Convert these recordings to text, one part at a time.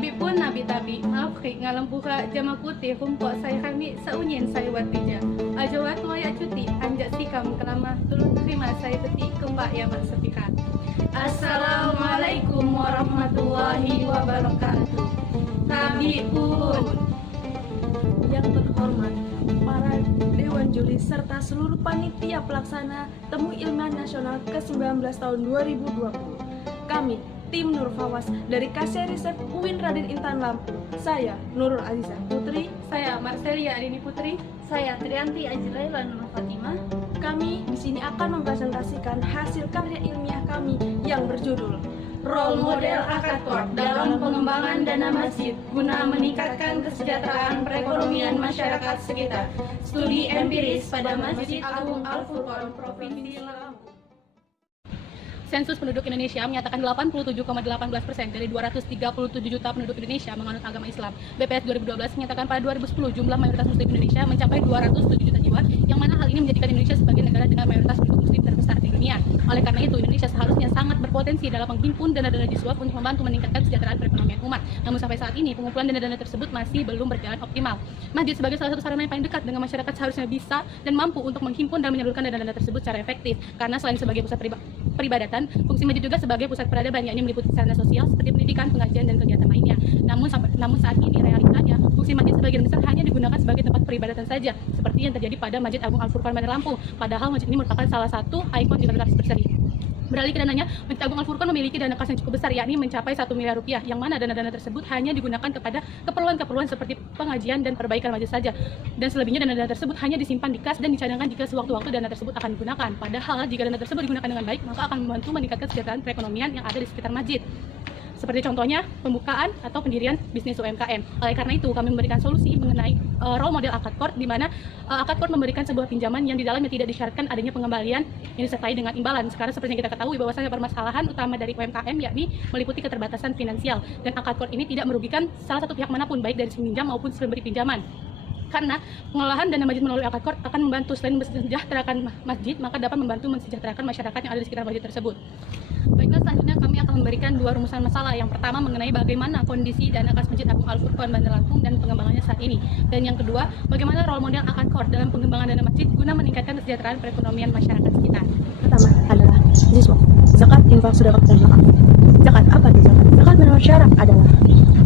Nabi pun nabi-tabi, maaf kay ngalampuka jama putih kumpok saya kami saunyin saya watija. Ajawat waya cuti, anjak sikam kelama tulung terima saya peti kembak ya mak sepika. Assalamualaikum warahmatullahi wabarakatuh. Tabi pun. Yang terhormat para Dewan Juri serta seluruh panitia pelaksana Temu Ilmiah Nasional ke-19 tahun 2020. Kami, tim Nur Fawas dari KC Riset UIN Raden Intan Lampung. Saya Nurul Aziza Putri, Saya Marcelia Adini Putri. Saya Trianti Ajlaila Nur Fatimah. kami di sini akan mempresentasikan hasil karya ilmiah kami yang berjudul Role model Akadkord dalam pengembangan dana masjid guna meningkatkan kesejahteraan perekonomian masyarakat sekitar. Studi empiris pada Masjid Agung Al-Furqon, Provinsi Lampung. Sensus penduduk Indonesia menyatakan 87,18% dari 237 juta penduduk Indonesia menganut agama Islam. BPS 2012 menyatakan pada 2010 jumlah mayoritas muslim Indonesia mencapai 207 juta jiwa, yang mana hal ini menjadikan Indonesia sebagai negara dengan mayoritas penduduk muslim terbesar di dunia. Oleh karena itu, Indonesia seharusnya sangat berpotensi dalam menghimpun dana-dana disuap untuk membantu meningkatkan kesejahteraan perekonomian umat. Namun sampai saat ini, pengumpulan dana-dana tersebut masih belum berjalan optimal. Masjid sebagai salah satu sarana yang paling dekat dengan masyarakat seharusnya bisa dan mampu untuk menghimpun dan menyalurkan dana-dana tersebut secara efektif. Karena selain sebagai pusat peribadatan, fungsi masjid juga sebagai pusat peradaban, yakni meliputi sarana sosial seperti pendidikan, pengajian, dan kegiatan lainnya. Namun saat ini realitanya fungsi masjid sebagian besar hanya digunakan sebagai tempat peribadatan saja, seperti yang terjadi pada Masjid Agung Al-Furqon Bandar Lampung. Padahal masjid ini merupakan salah satu ikon inventaris berseri. Beralih ke dananya, Masjid Agung Al-Furqon memiliki dana kas yang cukup besar, yakni mencapai 1 miliar rupiah, yang mana dana-dana tersebut hanya digunakan kepada keperluan-keperluan seperti pengajian dan perbaikan masjid saja. Dan selebihnya dana-dana tersebut hanya disimpan di kas dan dicadangkan jika sewaktu-waktu dana tersebut akan digunakan. Padahal jika dana tersebut digunakan dengan baik, maka akan membantu meningkatkan kesejahteraan perekonomian yang ada di sekitar masjid. Seperti contohnya pembukaan atau pendirian bisnis UMKM. Oleh karena itu, kami memberikan solusi mengenai role model Akadkord, di mana Akadkord memberikan sebuah pinjaman yang di dalamnya tidak disyaratkan adanya pengembalian yang disertai dengan imbalan. Sekarang seperti yang kita ketahui bahwasanya permasalahan utama dari UMKM yakni meliputi keterbatasan finansial, dan Akadkord ini tidak merugikan salah satu pihak manapun, baik dari si peminjam maupun si pemberi pinjaman. Karena pengolahan dana masjid melalui Akadkord akan membantu selain mensejahterakan masjid, maka dapat membantu mensejahterakan masyarakat yang ada di sekitar masjid tersebut. Baiklah, selanjutnya kami akan memberikan 2 rumusan masalah. Yang pertama mengenai bagaimana kondisi dana kas Masjid Agung Al-Furqon Bandar Lampung dan pengembangannya saat ini. Dan yang kedua, bagaimana role model Akadkord dalam pengembangan dana masjid guna meningkatkan kesejahteraan perekonomian masyarakat sekitar. pertama adalah ziswa, zakat, infak, sedekah, dan wakaf. Zakat apa itu zakat? Zakat menurut syara adalah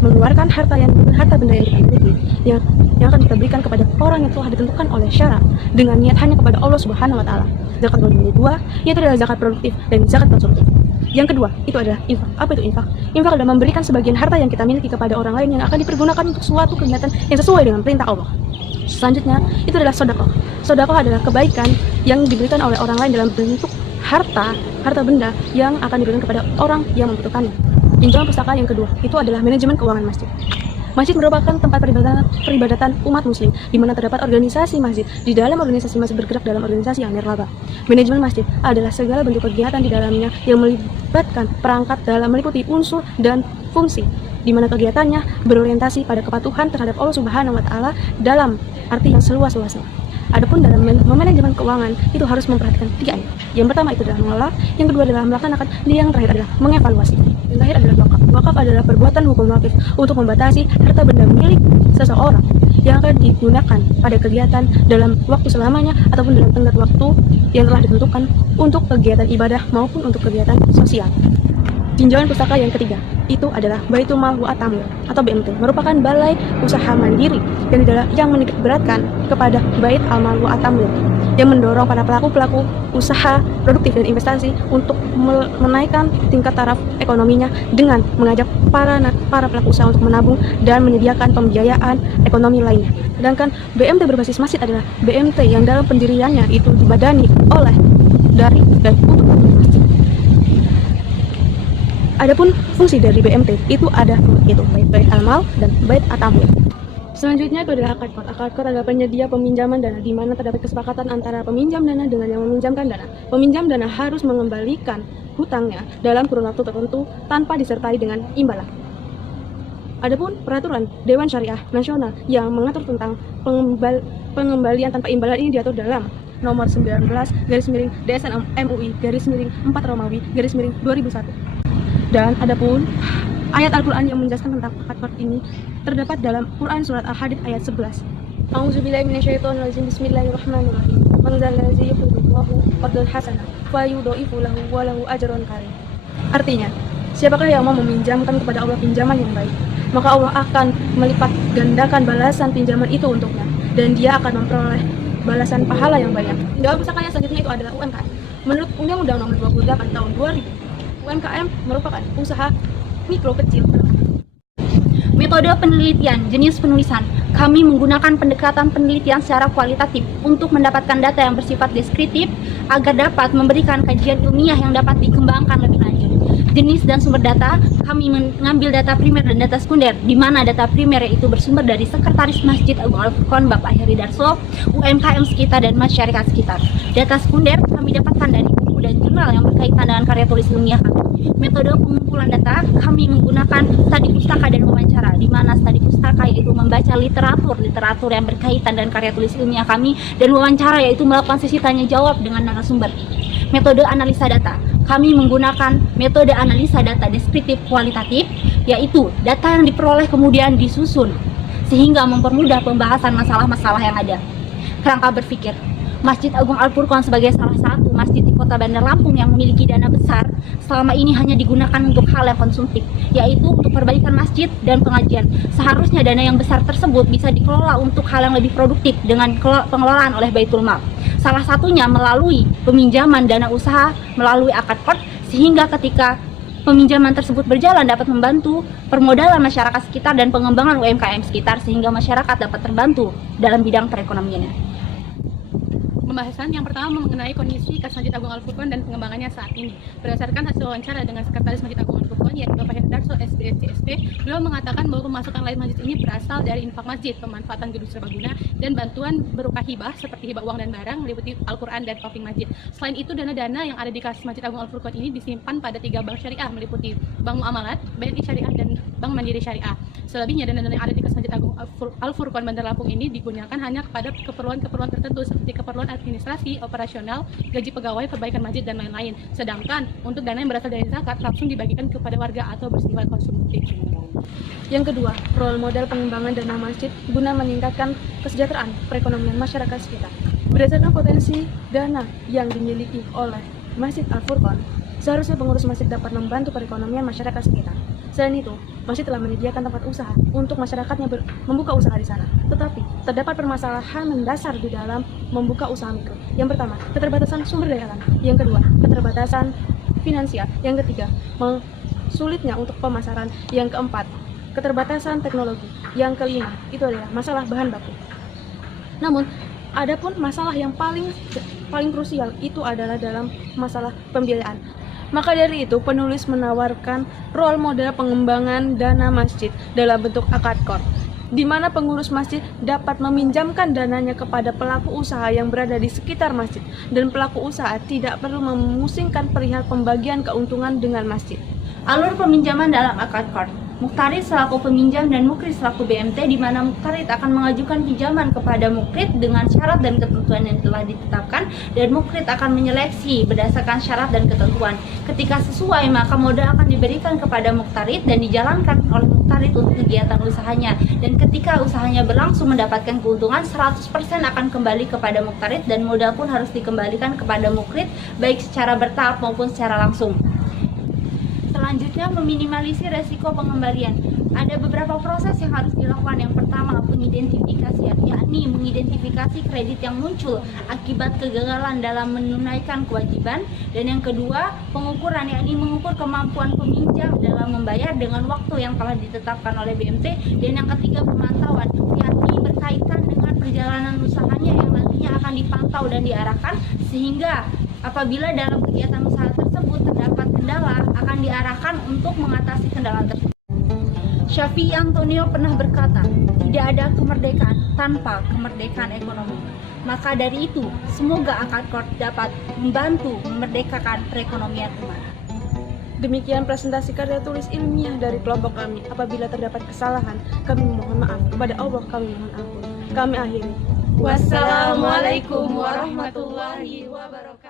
mengeluarkan harta benda yang kita miliki yang akan kita berikan kepada orang yang telah ditentukan oleh syara dengan niat hanya kepada Allah Subhanahu wa taala. Zakat berbagi dua, yaitu adalah zakat produktif dan zakat konsumtif. Yang kedua, itu adalah infak. Apa itu infak? Infak adalah memberikan sebagian harta yang kita miliki kepada orang lain yang akan dipergunakan untuk suatu kegiatan yang sesuai dengan perintah Allah. Selanjutnya, itu adalah sedekah. Sedekah adalah kebaikan yang diberikan oleh orang lain dalam bentuk harta benda yang akan diberikan kepada orang yang membutuhkannya. Tinjauan pustaka yang kedua, itu adalah manajemen keuangan masjid. Masjid merupakan tempat peribadatan umat muslim, di mana terdapat organisasi masjid. Di dalam organisasi masjid bergerak dalam organisasi yang nirlaba. Manajemen masjid adalah segala bentuk kegiatan di dalamnya yang melibatkan perangkat dalam meliputi unsur dan fungsi, di mana kegiatannya berorientasi pada kepatuhan terhadap Allah Subhanahu wa taala dalam arti yang seluas-luasnya. Adapun dalam memanajemen keuangan itu harus memperhatikan 3 hal. Yang pertama itu adalah mengelola, yang kedua adalah melaksanakan, dan yang terakhir adalah mengevaluasi. Yang terakhir adalah wakaf. Wakaf adalah perbuatan hukum wakif untuk membatasi harta benda milik seseorang yang akan digunakan pada kegiatan dalam waktu selamanya ataupun dalam tenggat waktu yang telah ditentukan untuk kegiatan ibadah maupun untuk kegiatan sosial. Tinjauan pustaka yang ketiga, itu adalah Baitul Mal wa Tamwil atau BMT, merupakan balai usaha mandiri yang menitik beratkan kepada Bait Al-Mal wa Tamwil, yang mendorong para pelaku-pelaku usaha produktif dan investasi untuk menaikkan tingkat taraf ekonominya dengan mengajak para pelaku usaha untuk menabung dan menyediakan pembiayaan ekonomi lainnya. Sedangkan BMT berbasis masjid adalah BMT yang dalam pendiriannya itu dibadani oleh dari dan untuk masjid. Adapun fungsi dari BMT itu ada itu Bait Al-Mal dan Bait At-Tamwil. Selanjutnya itu adalah Akadkord. Akadkord adalah penyedia peminjaman dana, di mana terdapat kesepakatan antara peminjam dana dengan yang meminjamkan dana. Peminjam dana harus mengembalikan hutangnya dalam kurun waktu tertentu tanpa disertai dengan imbalan. Adapun peraturan Dewan Syariah Nasional yang mengatur tentang pengembalian tanpa imbalan ini diatur dalam nomor 19 DSN MUI 4 Romawi 2001. Dan adapun Ayat Al-Quran yang menjelaskan tentang akad qard ini terdapat dalam Quran Surat Al-Hadid ayat 11. A'udzubillahi minasyaitonirrajim. Bismillahirrahmanirrahim. Man zallazi yuqridullaha qardan hasanah fayudha'ifu lahu wa lahu ajrun karim. Artinya, siapakah yang mau meminjamkan kepada Allah pinjaman yang baik, maka Allah akan melipat gandakan balasan pinjaman itu untuknya, dan dia akan memperoleh balasan pahala yang banyak. Dalam pusaka yang selanjutnya itu adalah UMKM. Menurut Undang-Undang Nomor 28 Tahun 2000, UMKM merupakan usaha mikro kecil. Metode penelitian, jenis penulisan. Kami menggunakan pendekatan penelitian secara kualitatif untuk mendapatkan data yang bersifat deskriptif agar dapat memberikan kajian ilmiah yang dapat dikembangkan lebih lanjut. Jenis dan sumber data, kami mengambil data primer dan data sekunder, di mana data primer itu bersumber dari Sekretaris Masjid Agung Al-Furqon Bapak Heri Darso, UMKM sekitar dan masyarakat sekitar. Data sekunder kami dapatkan dari buku dan jurnal yang berkaitan dengan karya tulis ilmiah kami. Metode pengumpulan data, kami menggunakan studi pustaka dan wawancara, di mana studi pustaka yaitu membaca literatur yang berkaitan dengan karya tulis ilmiah kami, dan wawancara yaitu melakukan sesi tanya jawab dengan narasumber. Metode analisa data, kami menggunakan metode analisa data deskriptif kualitatif, yaitu data yang diperoleh kemudian disusun sehingga mempermudah pembahasan masalah-masalah yang ada. Kerangka berpikir, Masjid Agung Al-Furqon sebagai salah satu masjid di Kota Bandar Lampung yang memiliki dana besar, selama ini hanya digunakan untuk hal yang konsumtif, yaitu untuk perbaikan masjid dan pengajian. Seharusnya dana yang besar tersebut bisa dikelola untuk hal yang lebih produktif dengan pengelolaan oleh Baitul Mal. Salah satunya melalui peminjaman dana usaha melalui akad qard, sehingga ketika peminjaman tersebut berjalan dapat membantu permodalan masyarakat sekitar dan pengembangan UMKM sekitar, sehingga masyarakat dapat terbantu dalam bidang perekonomiannya. Pembahasan yang pertama mengenai kondisi Masjid Agung Al-Furqon dan pengembangannya saat ini. Berdasarkan hasil wawancara dengan Sekretaris Masjid Agung Al-Furqon, yaitu Bapak Heri Darso, SDSCSP, beliau mengatakan bahwa pemasukan lain masjid ini berasal dari infak masjid, pemanfaatan gedung serbaguna, dan bantuan berupa hibah seperti hibah uang dan barang, meliputi Al-Quran dan paving masjid. Selain itu, dana-dana yang ada di kas Masjid Agung Al-Furqon ini disimpan pada 3 bank syariah, meliputi Bank Muamalat, BNI Syariah, dan Bank Mandiri Syariah. Selebihnya, dana-dana yang ada di kas Masjid Agung Al-Furqon Bandar Lampung ini digunakan hanya kepada keperluan-keperluan tertentu seperti keperluan administrasi, operasional, gaji pegawai, perbaikan masjid, dan lain-lain. Sedangkan untuk dana yang berasal dari zakat langsung dibagikan kepada warga atau bersifat konsumtif. Yang kedua, role model pengembangan dana masjid guna meningkatkan kesejahteraan perekonomian masyarakat sekitar. Berdasarkan potensi dana yang dimiliki oleh Masjid Al-Furqon, seharusnya pengurus masjid dapat membantu perekonomian masyarakat sekitar. Selain itu, masjid telah menyediakan tempat usaha untuk masyarakatnya membuka usaha di sana. Tetapi, terdapat permasalahan mendasar di dalam membuka usaha mikro. Yang pertama, keterbatasan sumber daya alam. Yang kedua, keterbatasan finansial. Yang ketiga, sulitnya untuk pemasaran. Yang keempat, keterbatasan teknologi. Yang kelima, itu adalah masalah bahan baku. Namun, adapun masalah yang paling krusial itu adalah dalam masalah pembiayaan. Maka dari itu, penulis menawarkan role model pengembangan dana masjid dalam bentuk akad qard, di mana pengurus masjid dapat meminjamkan dananya kepada pelaku usaha yang berada di sekitar masjid, dan pelaku usaha tidak perlu memusingkan perihal pembagian keuntungan dengan masjid. Alur peminjaman dalam akad qard. Muqtarid selaku peminjam dan mukrid selaku BMT, di mana muqtarid akan mengajukan pinjaman kepada mukrid dengan syarat dan ketentuan yang telah ditetapkan, dan mukrid akan menyeleksi berdasarkan syarat dan ketentuan. Ketika sesuai, maka modal akan diberikan kepada muqtarid dan dijalankan oleh muqtarid untuk kegiatan usahanya. Dan ketika usahanya berlangsung mendapatkan keuntungan, 100% akan kembali kepada muqtarid, dan modal pun harus dikembalikan kepada mukrid baik secara bertahap maupun secara langsung. Selanjutnya, meminimalisir resiko pengembalian. Ada beberapa proses yang harus dilakukan. Yang pertama, pengidentifikasian, yakni mengidentifikasi kredit yang muncul akibat kegagalan dalam menunaikan kewajiban. Dan yang kedua, pengukuran, yakni mengukur kemampuan peminjam dalam membayar dengan waktu yang telah ditetapkan oleh BMT. Dan yang ketiga, pemantauan, yakni berkaitan dengan perjalanan usahanya yang nantinya akan dipantau dan diarahkan, sehingga apabila dalam kegiatan usaha tersebut terdapat kendala, akan diarahkan untuk mengatasi kendala tersebut. Syafi'i Antonio pernah berkata, tidak ada kemerdekaan tanpa kemerdekaan ekonomi. Maka dari itu, semoga akad qard dapat membantu memerdekakan perekonomian umat. Demikian presentasi karya tulis ilmiah dari kelompok kami. Apabila terdapat kesalahan, kami mohon maaf. Kepada Allah kami mohon ampun. Kami akhiri. Wassalamualaikum warahmatullahi wabarakatuh.